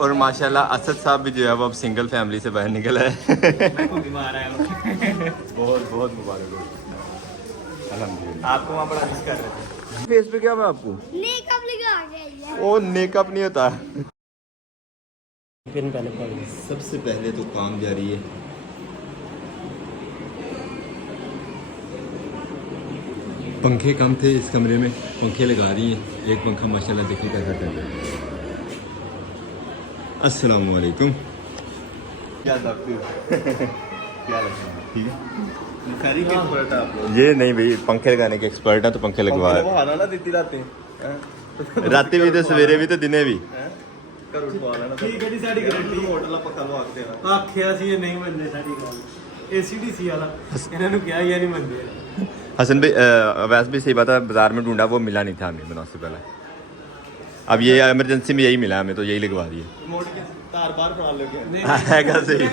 और माशाल्लाह असद साहब भी जो है वो अब सिंगल फैमिली से बाहर निकला है। बहुत बहुत मुबारक हो अल्हम्दुलिल्लाह। आपको वहाँ बड़ा मिस कर रहे थे। फेस पे क्या हुआ आपको? मेकअप लगा गया है। ओ मेकअप नहीं होता। फिर पहले पढ़ी। सबसे पहले तो काम जारी है। पंखे कम थे इस कमरे में, पंखे लगा रही हैं। एक पंखा माशाल्लाह देखिए कैसा चल रहा है। अस्सलाम वालेकुम। क्या लगती है? क्या लगता है? ठीक है। मुखारी के एक्सपर्ट आप लोग। ये नहीं भाई, पंखे लगाने के एक्सपर्ट हैं तो पंखे लगवा वो हाना ना देती रातें। रातें भी तो सवेरे भी तो दिने भी। करो उठवा लेना। ठीक है जी साडी गारंटी होटल ਦਾ ਪੱਕਾ ਲਵਾ ਕੇ ਦੇਣਾ। ਆਖਿਆ ਸੀ ਇਹ ਨਹੀਂ ਮੰਨਦੇ ਸਾਡੀ ਗੱਲ। ACDC वाला ਇਹਨਾਂ ਨੂੰ ਕਿਹਾ ਇਹ ਨਹੀਂ ਮੰਨਦੇ। हसन भाई वैसे भी सही बात है, बाजार में ढूंढा वो मिला नहीं था हमें मुनासिब वाला। अब ये इमरजेंसी में यही मिला, हमें तो यही लगवा दिए। ਰਿਮੋਟ की तार बाहर बना लोगे। हैगा सही।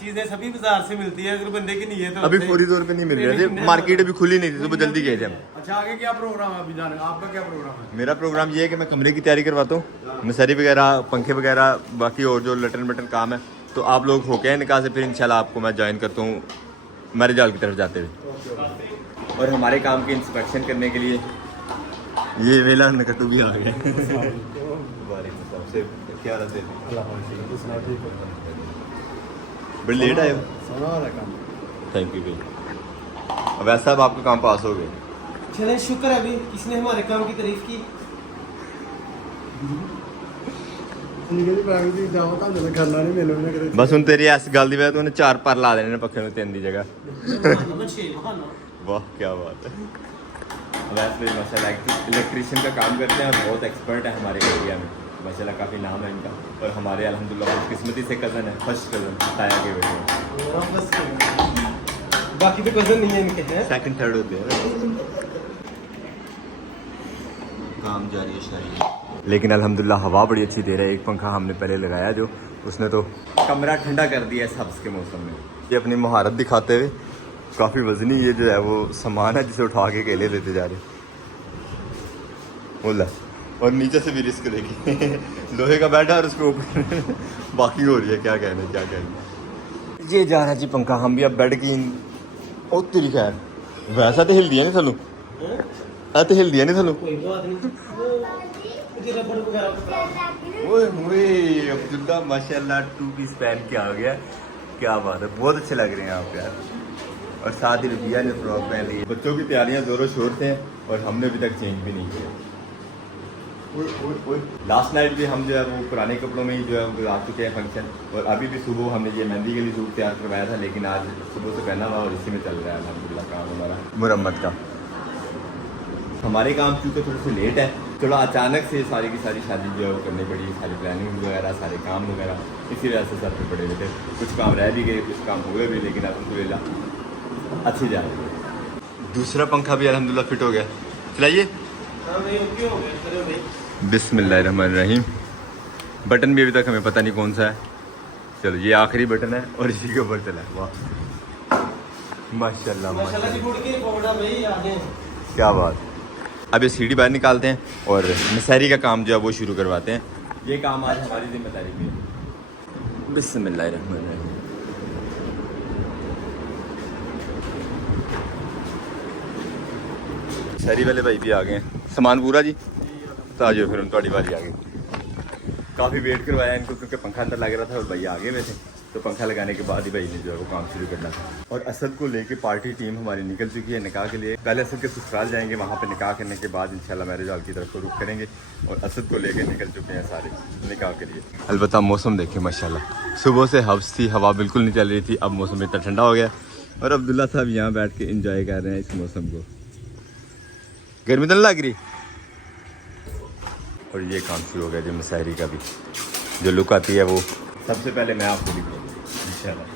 चीजें सभी बाजार से मिलती है, अगर बंदे की नीयत अभी फौरी तौर पे नहीं मिल रहे थे, मार्केट अभी खुली नहीं थी, सुबह जल्दी गए थे हम। अच्छा आगे क्या प्रोग्राम है अभी जाने? आपका क्या प्रोग्राम है? मेरा प्रोग्राम ये है कि मैं कमरे की तैयारी करवाता हूँ, मसरी वगैरह, पंखे वगैरह, बाकी और जो लटन बटन काम है। तो आप लोग होके हैं निकाह से, फिर इंशाल्लाह आपको मैं ज्वाइन करता हूँ मैरिज हॉल की तरफ जाते हुए। और हमारे काम की इंस्पेक्शन करने के लिए ये वेला नकटू भी आ गए। क्या रहते बड़ी लेट आए हो? थैंक यू भाई। वैसा अब आपका काम पास हो गया। चले शुक्र है अभी किसने हमारे काम की तारीफ की। बस हूँ तेरी ऐसी गल की वजह तो उन्हें 4 पर ला देने पखे में 3 की जगह। वाह क्या बात है। वैसे भी माशाल्लाह इलेक्ट्रीशियन का काम करते हैं और बहुत एक्सपर्ट है हमारे एरिया में, माशाल्लाह काफ़ी नाम है इनका। और हमारे अल्हम्दुलिल्लाह किस्मती से कज़न है, फर्स्ट कज़न ताया के बेटे। बाकी तो कजन नहीं है इनके हैं, सेकंड थर्ड होते हैं। काम जारी है शायद, लेकिन अल्हम्दुलिल्लाह हवा बड़ी अच्छी दे रहा है। एक पंखा हमने पहले लगाया जो उसने तो कमरा ठंडा कर दिया है सब्ज़ के मौसम में। ये अपनी महारत दिखाते हुए, काफ़ी वजनी ये जो है वो सामान है जिसे उठा के अकेले लेते जा रहे बोला। और नीचे से भी रिस्क देखिए। लोहे का बैठा और उसके ऊपर बाकी हो रही है। क्या कहने क्या कहने। ये जा रहा है जी पंखा। हम भी अब बेड की ओ तेरी खैर वैसा तो हिल दिया नहीं थानू, तो हिल दिया नहीं थानू। कोई बात नहीं। मुझे रबड़ वगैरह ओए होए अब्दुल्ला माशाल्लाह 2 पीस पहन के आ गया। क्या बात है, बहुत अच्छे लग रहे हैं आप यार। और साथ ही रुपया ने फ्रॉक पहन ली। बच्चों की तैयारियां जोरों शोर से हैं और हमने अभी तक चेंज भी नहीं किया। लास्ट नाइट भी हम जो है वो पुराने कपड़ों में ही जो है वो आ चुके हैं फंक्शन। और अभी भी सुबह हमने ये मेहंदी के लिए सूट तैयार करवाया था, लेकिन आज सुबह से पहना हुआ और इसी में चल रहा है अल्हम्दुलिल्लाह काम हमारा मुरम्मत का। हमारे काम चूँकि थोड़े से लेट है, थोड़ा अचानक से सारी की सारी शादी जो है वो करनी पड़ी, सारी प्लानिंग वगैरह, सारे काम वगैरह, इसी वजह से सर पे पड़े हुए थे। कुछ काम रह भी गए, कुछ काम हुए भी, लेकिन अल्हम्दुलिल्लाह अच्छी जा रही है। दूसरा पंखा भी अल्हम्दुलिल्लाह फिट हो गया। चलाइए। बिस्मिल्लाहिर्रहमानिर्रहीम। बटन भी अभी तक हमें पता नहीं कौन सा है। चलो ये आखिरी बटन है और इसी के ऊपर चला है। वाह माशाल्लाह माशाल्लाह क्या बात। अब ये सीढ़ी बाहर निकालते हैं और मसहरी का काम जो है वो शुरू करवाते हैं। ये काम आज हमारी जिम्मेदारी भी है। बिस्मिल्लाहिर्रहमानिर्रहीम। शहरी वाले भाई भी आ गए हैं। सामान पूरा जी तो आ जाओ फिर हम थोड़ी बारी आ गई। काफ़ी वेट करवाया इनको क्योंकि पंखा अंदर लग रहा था और भाई आगे हुए थे, तो पंखा लगाने के बाद ही भाई ने जो है वो काम शुरू करना था। और असद को लेके पार्टी टीम हमारी निकल चुकी है निकाह के लिए। पहले असद के ससुराल जाएंगे, वहाँ पे निकाह करने के बाद इंशाल्लाह मैरिज हॉल की तरफ को रुख करेंगे। और असद को लेके निकल चुके हैं सारे निकाह के लिए। अलबत्ता मौसम देखें माशाल्लाह, सुबह से हव्स थी, हवा बिल्कुल नहीं चल रही थी, अब मौसम इतना ठंडा हो गया और अब्दुल्ला साहब यहाँ बैठ के इंजॉय कर रहे हैं इस मौसम को। गर्मी तो नहीं लग रही। और ये काम शुरू हो गया जो मसहरी का भी जो लुक आती है वो सबसे पहले मैं आपको दिखाऊंगा इंशाल्लाह।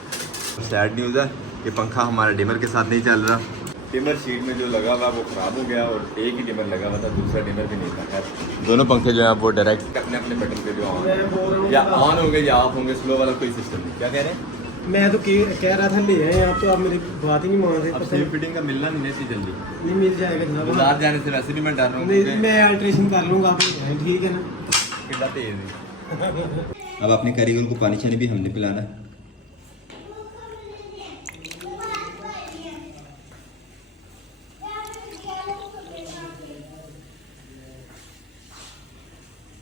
सैड न्यूज़ है कि पंखा हमारा डिमर के साथ नहीं चल रहा। डिमर शीट में जो लगा हुआ वो ख़राब हो गया और एक ही डिमर लगा हुआ था, दूसरा डिमर भी नहीं था। दोनों पंखे जो है वो डायरेक्ट अपने अपने बटन पे जो ऑन या ऑन होंगे या ऑफ होंगे, स्लो वाला कोई सिस्टम नहीं। क्या कह रहे हैं? मैं तो कह रहा था ले आए आप, तो आप मेरी बात ही नहीं मान रहे। अब सेम फिटिंग का मिलना नहीं है इतनी जल्दी। नहीं मिल जाएगा जनाब, बाजार जाने से वैसे भी मैं डर रहा हूँ। मैं अल्ट्रेशन कर लूँगा, आप ठीक है ना? पतीला तेज है। अब अपने कारीगर को पानी छानी भी हमने पिलाना है।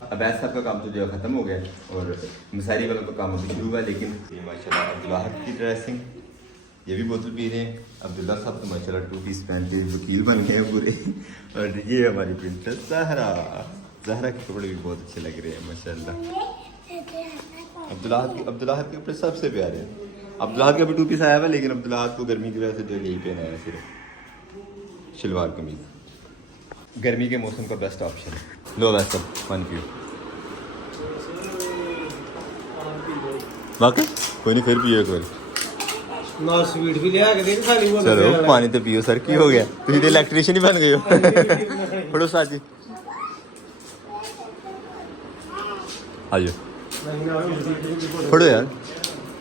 अवैध साहब का काम तो जो है ख़त्म हो गया और मसारी वालों का काम अभी शुरू हुआ, लेकिन ये माशाल्लाह अब्दुल्ला की ड्रेसिंग, ये भी बोतल पी रहे हैं। अब्दुल्ला साहब तो माशाल्लाह 2 पीस पहन के वकील बन गए हैं पूरे। और ये हमारी प्रिंसेस ज़हरा, ज़हरा के कपड़े भी बहुत अच्छे लग रहे हैं माशाल्लाह। अब्दुल्ला के कपड़े सबसे प्यारे हैं। अब्दुल्ला का भी 2 पीस आया हुआ, लेकिन अब्दुल्ला को गर्मी की वजह से जो यही पहना है सिर्फ शलवार कमीज। गर्मी के मौसम का बेस्ट ऑप्शन है। लो वैसे वन पियो वाकई कोई नहीं, फिर पियो एक बार ना स्वीट भी लिया के देख खाली वो। चलो पानी तो पियो सर, की हो गया तुम तो इलेक्ट्रिशियन ही बन गए हो। फड़ो साजी आइयो फड़ो यार,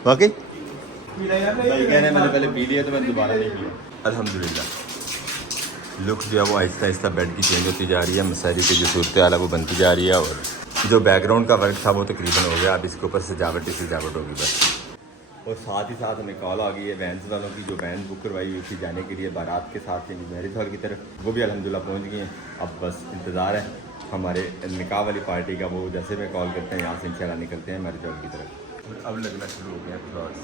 वाकई भाई कहने मैंने पहले पी लिया तो मैंने दोबारा नहीं पिया। अल्हम्दुलिल्लाह लुक जो है वो आहिस्ता आहिस्ता बेड की चेंज होती जा रही है। मसारी की जो सूरत हाल है वो बनती जा रही है और जो बैकग्राउंड का वर्क था वो तकरीबन हो गया। अब इसके ऊपर सजावट होगी बस। और साथ ही साथ हमें कॉल आ गई है वैन्स वालों की, जो वैन बुक करवाई हुई थी जाने के लिए बारात के साथ मैरिज हॉल की तरफ, वो भी अल्हम्दुलिल्लाह पहुंच गई हैं। अब बस इंतज़ार है हमारे निकाह वाली पार्टी का। वो जैसे में कॉल करते हैं यहाँ से इंशाल्लाह निकलते हैं मैरिज हॉल की तरफ। अब लगना शुरू हो गया फ्लावर्स,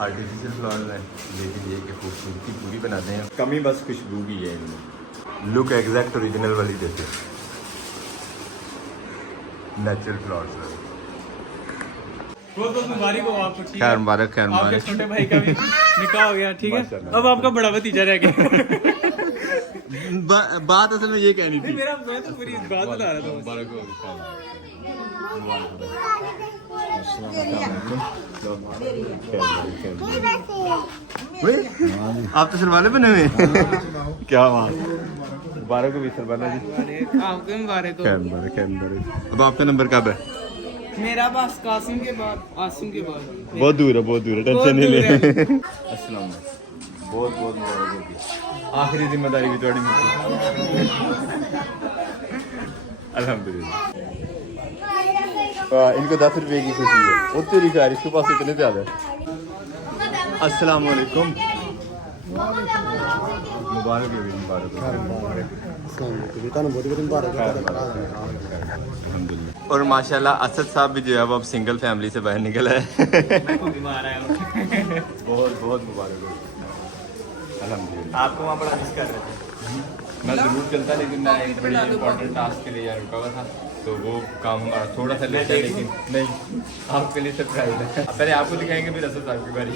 आर्टिफिशियल फ्लावर्स हैं, लेकिन ये कि खूबसूरती पूरी बनाते हैं। कमी बस खुशबू की है इनमें। लुक एग्जैक्ट ओरिजिनल वाली जैसे नेचुरल फ्लावर्स। बहुत बहुत मुबारक हो आपको। ठीक है, खैर मुबारक, खैर आपके मुबारक। छोटे भाई का भी निकाह हो गया। ठीक है, अब आपका बड़ा भतीजा रह गया। बात असल में ये कहनी थी। मैं तो पूरी बात बता रहा था। मुबारक हो। आप तो सिरवाले बने हुए हैं। क्या बात, मुबारक हो भी सिरवाला जी। आपको मुबारक हो। खैर मुबारक, खैर मुबारक। अब आपका नंबर कब है? मेरा बस कासिम के बाद, आसिम के बाद। बहुत दूर है, टेंशन नहीं ले। है। अस्सलाम बहुत बहुत मुबारक होगी। आखिरी जिम्मेदारी भी थोड़ी अल्हम्दुलिल्लाह। इनको 10 रुपए की खुशी है। वो तेरी खैर, इसके पास इतने ज़्यादा है। अस्सलाम वालेकुम। मुबारक हो गई, अल्हम्दुलिल्लाह। और माशाल्लाह असद साहब भी जो है वो अब सिंगल फैमिली से बाहर निकला है। बहुत बहुत मुबारक हो, अल्हम्दुलिल्लाह। आपको वहाँ बड़ा मिस कर रहे थे। मैं ज़रूर चलता, लेकिन मैं एक बड़ी इंपॉर्टेंट टास्क के लिए यहाँ रुका हुआ था, तो वो काम हमारा थोड़ा सा लेट है, लेकिन नहीं आपके लिए सरप्राइज है। पहले आपको दिखाएंगे फिर असद साहब की बारी।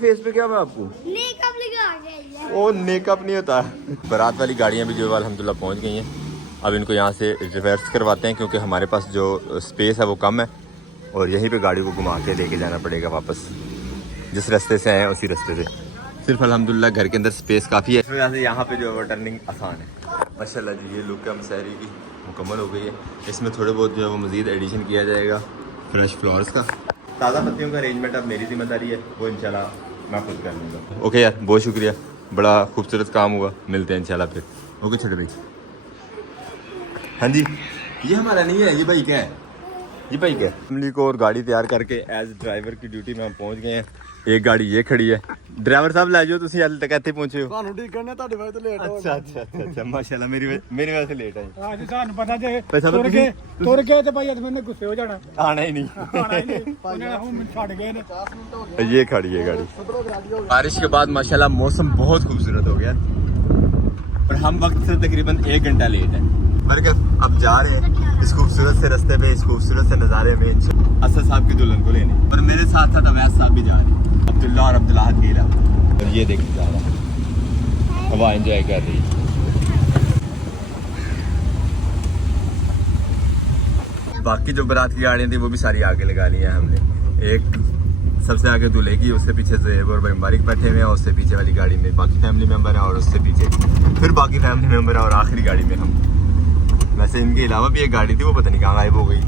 फेस पे क्या हुआ आपको? मेकअप लगा के ओ मेकअप नहीं होता। बारात वाली गाड़ियाँ भी जो है अल्हम्दुलिल्लाह पहुँच गई हैं। अब इनको यहाँ से रिवर्स करवाते हैं, क्योंकि हमारे पास जो स्पेस है वो कम है और यहीं पे गाड़ी को घुमा के लेके जाना पड़ेगा वापस। जिस रास्ते से आए हैं उसी रास्ते से। सिर्फ अल्हम्दुलिल्लाह घर के अंदर स्पेस काफ़ी है, इस वजह से यहाँ पे जो है वो टर्निंग आसान है। माशाल्लाह जी ये लुक है मसारी की मुकम्मल हो गई है। इसमें थोड़े बहुत जो है वो मज़ीद एडिशन किया जाएगा फ्रेश फ्लावर्स का। ताज़ा पत्तियों का अरेंजमेंट अब मेरी जिम्मेदारी है, वो इंशाल्लाह मैं खुद कर लूँगा। ओके यार, बहुत शुक्रिया, बड़ा खूबसूरत काम हुआ। मिलते हैं इंशाल्लाह फिर। ओके छोटे भाई। हाँ जी, ये हमारा नहीं है, ये भाई क्या है, ये भाई क्या है। फैमिली को और गाड़ी तैयार करके एज ड्राइवर की ड्यूटी में हम पहुँच गए हैं। एक गाड़ी ये खड़ी है। ड्राइवर साहब लै जाओ, तुम हाल तक इत्थे पहुंचे हो। अच्छा अच्छा अच्छा अच्छा, माशाल्लाह मेरी वजह से लेट है। ਅੱਜ ਸਾਨੂੰ ਪਤਾ ਜੇ ਪੈਸਾ ਤੁਰ ਕੇ ਤੁਰ ਕੇ ਤੇ ਭਾਈ ਅੱਜ ਮੈਨੇ ਗੁੱਸੇ ਹੋ ਜਾਣਾ आना ही नहीं। ਆਣਾ ਹੀ ਨਹੀਂ ਉਹਨੇ ਹੁਣ ਮੈਨੂੰ ਛੱਡ ਗਏ ਨੇ। ये खड़ी है गाड़ी। बारिश के बाद माशाल्लाह मौसम बहुत खूबसूरत हो गया और हम वक्त से तकरीबन 1 घंटा लेट है। बरकत अब जा रहे हैं इस खूबसूरत से रास्ते में, इस खूबसूरत से नज़ारे में असद साहब की दुल्हन को लेने। और मेरे साथ साथ अवैध साहब भी जा रहे हैं, अब्दुल्ला और अब्दुल्ला गेला। और ये देखने जा रहा है, हवा एंजॉय कर रही है। बाकी जो बारात की गाड़ियाँ थी वो भी सारी आगे लगा ली हैं हमने। एक सबसे आगे दूल्हे की, उससे पीछे ज़ेब और मुबारक बैठे हुए हैं, उससे पीछे वाली गाड़ी में बाकी फैमिली मेम्बर हैं और उससे पीछे फिर बाकी फैमिली मेम्बर हैं और आखिरी गाड़ी में हम। वैसे इनके अलावा भी एक गाड़ी थी, वो पता नहीं कहाँ गायब हो गई।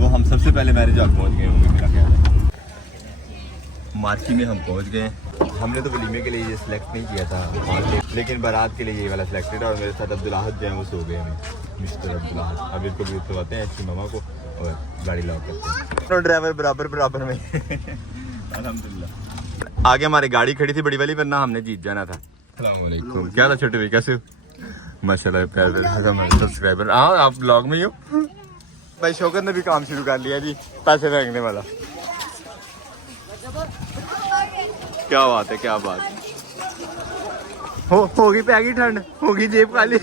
वो हम सबसे पहले मैरिज हॉल पहुँच गए होंगे मेरा ख्याल है। मार्की में हम पहुँच गए हैं। हमने तो वलीमे के लिए ये सिलेक्ट नहीं किया था, लेकिन बारात के लिए ये वाला सिलेक्टेड। और मेरे साथ अब्दुल्लाहद जो है वो सो गए हैं, मिस्टर अब्दुल्लाहद। अब इनको भी उठवाते हैं इसकी मामा को और गाड़ी लॉक करते हैं। तो ड्राइवर बराबर में अल्हम्दुलिल्लाह। आगे हमारी गाड़ी खड़ी थी बड़ी वाली, वरना हमने जीत जाना था। अस्सलाम वालेकुम, क्या था छोटे भाई, कैसे हो? माशाल्लाह प्यारे हमारे सब्सक्राइबर। हाँ आप ब्लॉग में ही हो भाई। शौकत ने भी काम शुरू कर लिया जी, पैसे फेंकने वाला। क्या बात है, क्या बात होगी, पैगी ठंड होगी, जेब खाली।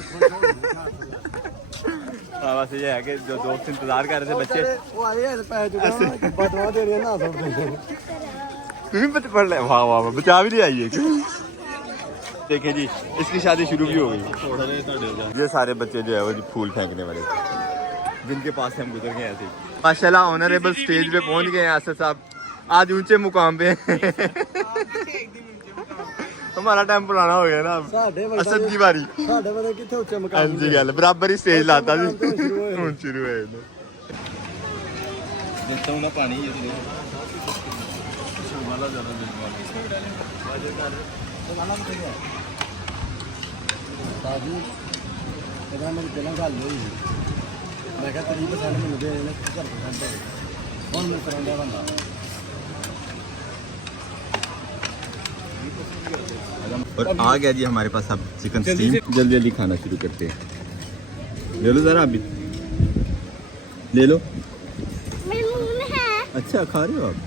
हाँ बस ये है कि जो दोस्त इंतजार कर रहे थे बच्चे पढ़ रहे। वाह वाह बचा भी नहीं आई है। देखें जी इसकी शादी शुरू भी हो गई। ये सारे बच्चे जो है वो फूल फेंकने वाले जिनके पास से हम गुजर गए ऐसे। माशाल्लाह ऑनरेबल स्टेज पे पहुंच गए हैं आसिफ साहब, आज ऊंचे मुकाम पे। हमारा टाइम पुराना हो गया ना, असद की बारी। हाँ जी गल बराबर ही स्टेज लाता जी। शुरू है देता हूँ ना पानी मैं क्या 30% ਮੈਨੂੰ ਦੇ ਨੇ ਘਰ ਦੇ ਹੁਣ ਮੈਂ ਕਰਾਂਦਾ ਬੰਦਾ। और आ गया जी हमारे पास अब चिकन स्टीम। जल्दी जल्दी खाना शुरू करते हैं। ले लो जरा अभी, ले लो। मेरे मुंह में है। अच्छा खा रहे हो आप?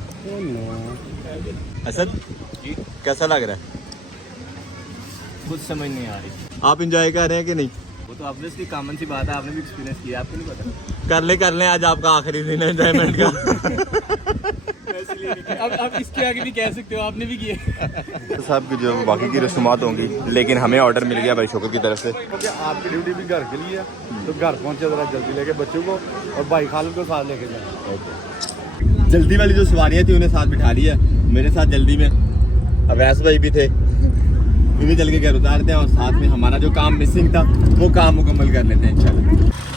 असद कैसा लग रहा है? कुछ समझ नहीं आ रही। आप इंजॉय कर रहे हैं कि नहीं? वो तो ऑब्वियसली कॉमन सी बात है, आपने भी एक्सपीरियंस किया, आपको नहीं पता? कर ले आज आपका आखिरी दिन है एंजॉयमेंट का। अब इसके आगे भी कह सकते हो, आपने भी किया। तो साहब की जो बाकी की रस्मात होंगी, लेकिन हमें ऑर्डर मिल गया भाई शौकत की तरफ से। क्योंकि आपकी ड्यूटी भी घर के लिए है, तो घर पहुंचे जरा जल्दी लेके बच्चों को और भाई खालिद को साथ लेके जाए। जल्दी वाली जो सवारियाँ थी उन्हें साथ बिठा लिया। मेरे साथ जल्दी में अवैस भाई भी थे, वो भी चल के घर उतारते हैं और साथ में हमारा जो काम मिसिंग था वो काम मुकम्मल कर लेते हैं इंशाल्लाह।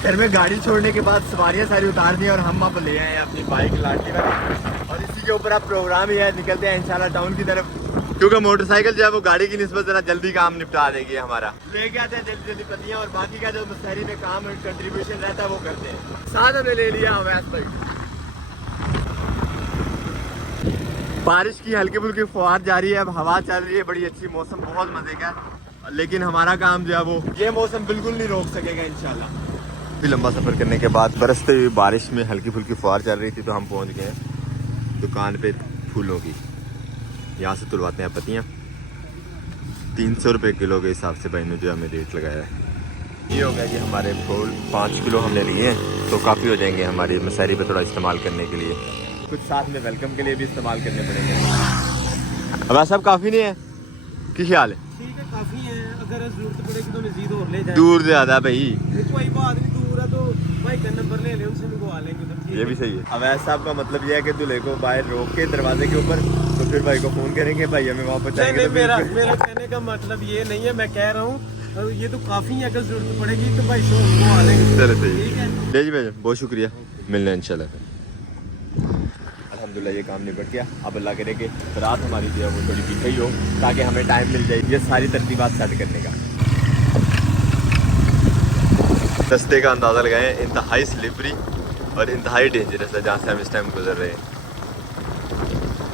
घर में गाड़ी छोड़ने के बाद सवारियाँ सारी उतार दी और हम अब ले आए हैं अपनी बाइक लाटी वाली, और इसी के ऊपर अब प्रोग्राम ही है, निकलते हैं इंशाल्लाह टाउन की तरफ। क्योंकि मोटरसाइकिल जो है वो गाड़ी की निस्बत जरा जल्दी काम निपटा देगी हमारा। लेके आते हैं जल्दी जल्दी पत्तियाँ, और बाकी का जो शहरी में काम कंट्रीब्यूशन रहता है वो करते हैं। साथ हमने ले लिया अवैस भाई। बारिश की हल्की फुल्की फुहार जारी है, अब हवा चल रही है बड़ी अच्छी, मौसम बहुत मजे का है। लेकिन हमारा काम जो है वो ये मौसम बिल्कुल नहीं रोक सकेगा इंशाल्लाह। फिर लंबा सफ़र करने के बाद बरसते हुए बारिश में हल्की फुल्की फुहार चल रही थी, तो हम पहुंच गए हैं दुकान पे फूलों की। यहाँ से तुलवाते हैं पत्तियाँ। 300 रुपये किलो के हिसाब से भाई ने जो हमें रेट लगाया है। ये हो गया कि हमारे फूल 5 किलो हमने लिए हैं, तो काफ़ी हो जाएंगे हमारी मसारी पे थोड़ा इस्तेमाल करने के लिए। कुछ साथ में वेलकम के लिए भी इस्तेमाल करने पड़ेंगे। अब सब काफ़ी नहीं है, क्या ख्याल है? ठीक है, काफी है, अगर जरूरत पड़ेगी तो मजीद और ले जाए। दूर ज़्यादा भाई, कोई बात नहीं, दूर है तो भाई का नंबर ले ले, उनसे मंगवा लेंगे तो। ये भी सही है। अवैस साहब का मतलब ये है कि दूल्हे को बाहर रोक के दरवाजे के ऊपर, तो फिर भाई को फोन करेंगे, भाई हमें वहाँ पहुँचाएंगे। मेरा कहने का मतलब ये नहीं है, मैं कह रहा हूँ ये तो काफी है, अगर जरूरत पड़ेगी तो भाई शो मंगवा लेंगे। चलो सही ठीक है जी भाई, बहुत शुक्रिया, मिलना है इंशाल्लाह। अल्हम्दुलिल्लाह ये काम निपट गया। अब अल्लाह करे कि रात हमारी जो है वो थोड़ी पीछे ही हो, ताकि हमें टाइम मिल जाए ये सारी तरतीबात सेट करने का। रास्ते का अंदाज़ा लगाएं, इंतहाई स्लिपरी और इंतहाई डेंजरस है जहाँ से हम इस टाइम गुजर रहे हैं।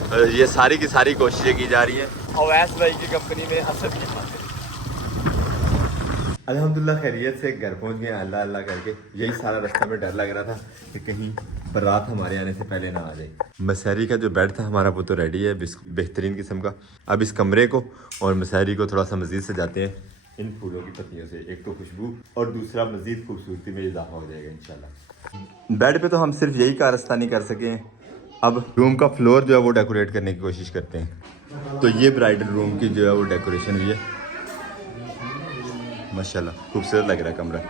और ये सारी की सारी कोशिशें की जा रही हैं अवैस भाई की कंपनी में असद की खातिर। अल्हम्दुलिल्लाह खैरियत से घर पहुंच गए अल्लाह अल्लाह करके। यही सारा रास्ता में डर लग रहा था कि कहीं बारात हमारे आने से पहले ना आ जाए। मसहरी का जो बेड था हमारा वो तो रेडी है, बेहतरीन किस्म का। अब इस कमरे को और मसहरी को थोड़ा सा मज़ीद सजाते हैं इन फूलों की पत्तियों से। एक तो खुशबू और दूसरा मज़ीद खूबसूरती में इजाफा हो जाएगा इंशाल्लाह। बेड पे तो हम सिर्फ यही कारस्तानी कर सके। अब रूम का फ्लोर जो है वो डेकोरेट करने की कोशिश करते हैं। तो ये ब्राइडल रूम की जो है वो डेकोरेशन हुई है, माशाल्लाह खूबसूरत लग रहा है कमरा।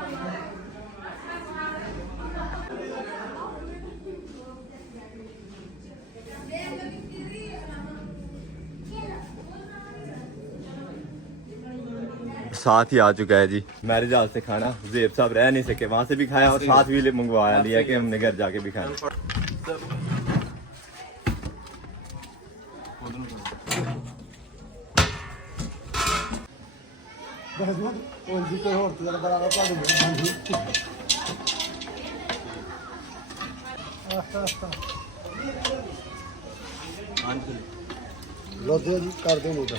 साथ ही आ चुका है जी मैरिज हॉल से खाना। ज़ेब साहब रह नहीं सके, वहाँ से भी खाया और साथ भी मंगवाया लिया कि हमने घर जाके भी खाया। ਉਹ ਜੀ ਕੋਈ ਹੋਰ ਤੇ ਜਰਾ ਬਰਾਬਰ ਪਾ ਦੂੰਗਾ ਲੋਦੇ ਜੀ ਕਰ ਦੇ ਲੋਦਾ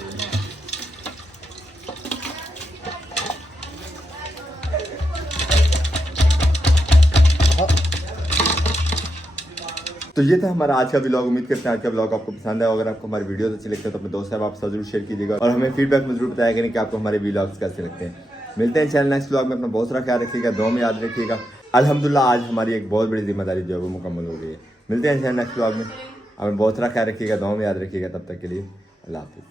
तो ये था हमारा आज का ब्लॉग। उम्मीद करते हैं आज का ब्लॉग आपको पसंद आया। अगर आपको हमारे वीडियोस अच्छे लगते हैं तो अपने दोस्त साहब आप साथ जरूर शेयर कीजिएगा और हमें फीडबैक में जरूर बताया करें कि आपको हमारे ब्लॉग्स कैसे लगते हैं। मिलते हैं चैनल नेक्स्ट ब्लॉग में। अपना बहुत सारा ख्याल रखिएगा, दुआ में याद रखिएगा। अल्हम्दुलिल्लाह आज हमारी एक बहुत बड़ी जिम्मेदारी जो है वो मुकम्मल हो गई है। मिलते हैं चैनल नेक्स्ट ब्लॉग में। हमें बहुत सारा ख्याल रखिएगा, दुआ में याद रखिएगा। तब तक के लिए अल्लाह हाफिज़।